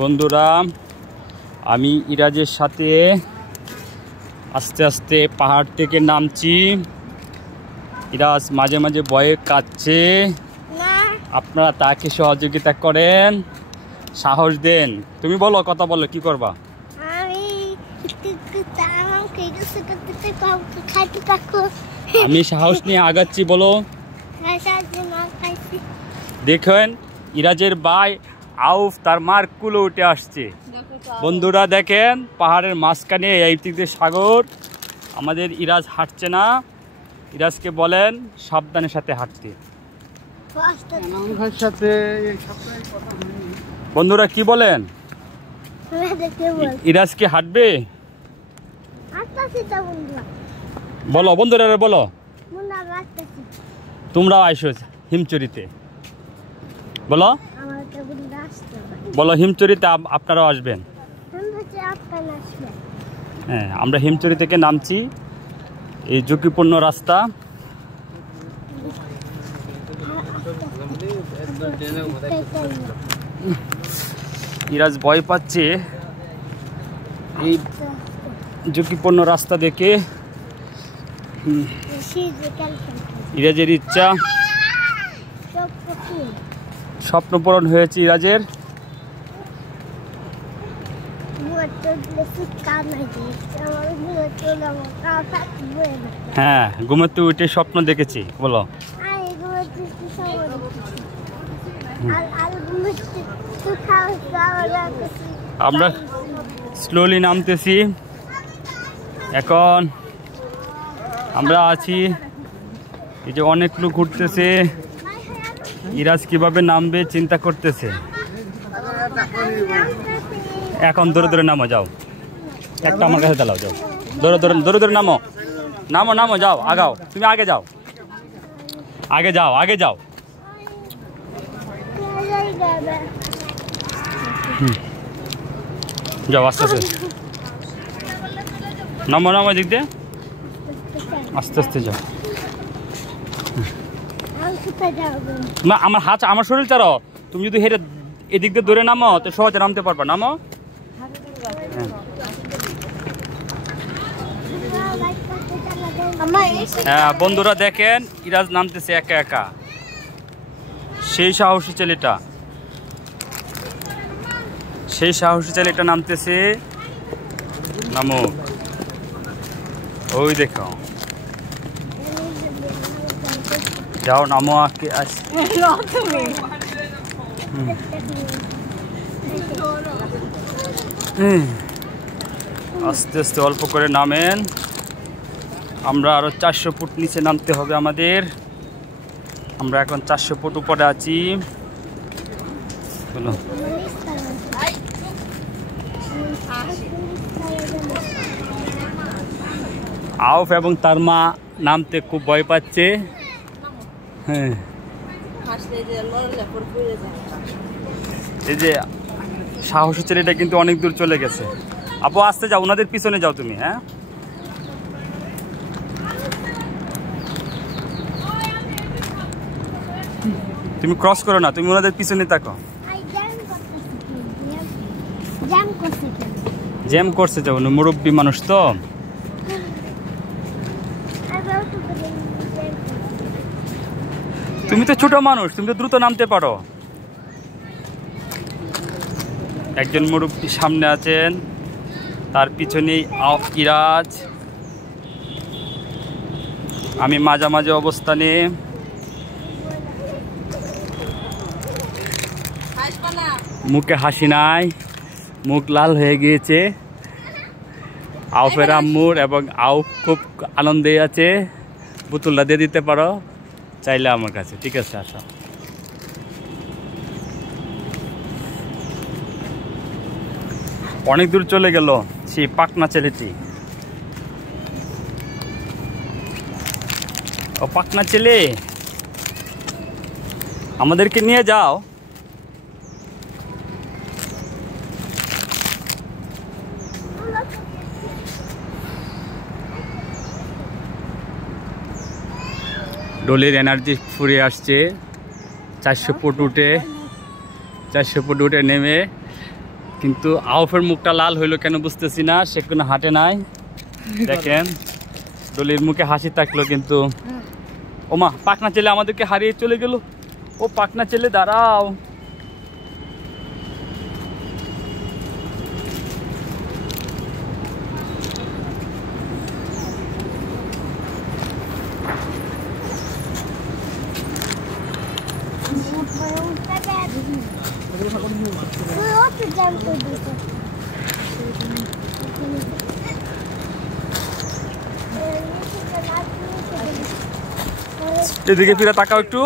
বন্ধুরা, আমি ইরাজের সাথে আস্তে আস্তে পাহাড় থেকে নামছি। ইরাজ মাঝে মাঝে ভয়ে কাঁদছে, আপনারা তাকে সহযোগিতা করেন, সাহস দেন। তুমি বলো, কথা বলো, কি করবা? আমি সাহস নিয়ে আগাচ্ছি, বলো। দেখেন ইরাজের ভাই আউফ তার মার কুলো উঠে আসছে। বন্ধুরা দেখেন, পাহাড়ের মাঝখানে এই দিকে সাগর। আমাদের ইরাজ হাঁটছে না, ইরাজকে বলেন সাবধানের সাথে হাঁটতে। বন্ধুরা কি বলেন, ইরাজ কি হাঁটবে? বলো বন্ধুরা, বলো। তোমরাও আইসো হিমচুরিতে, বলো বলো হিমচুরিতে আপনারাও আসবেন। হ্যাঁ, আমরা হিমচুরি থেকে নামছি। এই ঝুঁকিপূর্ণ রাস্তা। ইরাজ ভয় পাচ্ছে এই ঝুঁকিপূর্ণ রাস্তা দেখে। ইরাজের ইচ্ছা, স্বপ্ন পূরণ হয়েছে ইরাজের। হ্যাঁ, ঘুমাতে উঠে স্বপ্ন দেখেছি, বলো। আমরা স্লোলি নামতেছি। এখন আমরা আছি, এই যে অনেক লোক ঘুরতেছে। ইরাজ কিভাবে নামবে চিন্তা করতেছে। এখন ধরে ধরে নামো, যাও। একটা আমার কাছে দাও, যাও। ধরে ধরে ধরে ধরে নামো, নামো নামো, যাও, আগাও। তুমি আগে যাও, আগে যাও, আগে যাও। যাও আস্তে আস্তে নামো, নামো এদিক দিয়ে, আস্তে আস্তে যাও। না, আমার হাত, আমার শরীর চারো। তুমি যদি হেঁটে এদিক দিয়ে ধরে নামো তো সহজে নামতে পারবা। নামো। হ্যাঁ বন্ধুরা দেখেন, ইরাজ নামতেছে একা একা। সেই সাহসী ছেলেটা, সেই সাহসী ছেলেটা নামতেছে। নামো, ওই দেখো, যাও, নামো। আজকে আস্তে আস্তে অল্প করে নামেন। আমরা আরো 400 ফুট নিচে নামতে হবে আমাদের। আমরা এখন 400 ফুট উপরে আছি। বলো। আউফ এবং তার মা নামতে খুব ভয় পাচ্ছে। হ্যাঁ, এই যে সাহসী ছেলেটা কিন্তু অনেক দূর চলে গেছে। আপু আসতে যাও, ওনাদের পিছনে যাও তুমি। হ্যাঁ, তুমি ক্রস করো না, তুমি ওনাদের পিছনে থাকো। জ্যাম করছে, যাও, মুরব্বী মানুষ তো। তুমি তো ছোট মানুষ, তুমি তো দ্রুত নামতে পারো। একজন মুরব্বী সামনে আছেন, তার পিছনেই ইরাজ। আমি মাঝামাঝি অবস্থানে। মুখে হাসি নাই, মুখ লাল হয়ে গিয়েছে আউফের আম্মুর, এবং আউফ খুব আনন্দে আছে। পুতুলটা দিয়ে দিতে পারো চাইলে আমার কাছে। ঠিক আছে, আসো। অনেক দূর চলে গেল সেই পাকনা ছেলেটি। ও পাকনা ছেলে, আমাদেরকে নিয়ে যাও। ডলির এনার্জি ফুরিয়ে আসছে। 400 ফুট উঠে নেমে কিন্তু আউফের মুখটা লাল হইলো কেন বুঝতেছি না, সে কোনো হাঁটে নাই। দেখেন ডলির মুখে হাসি থাকলো কিন্তু ওমা পাখনা ছেলে আমাদেরকে হারিয়ে চলে গেল। ও পাখনা ছেলে দাঁড়াও। এদিকে ফিরে তাকাও একটু।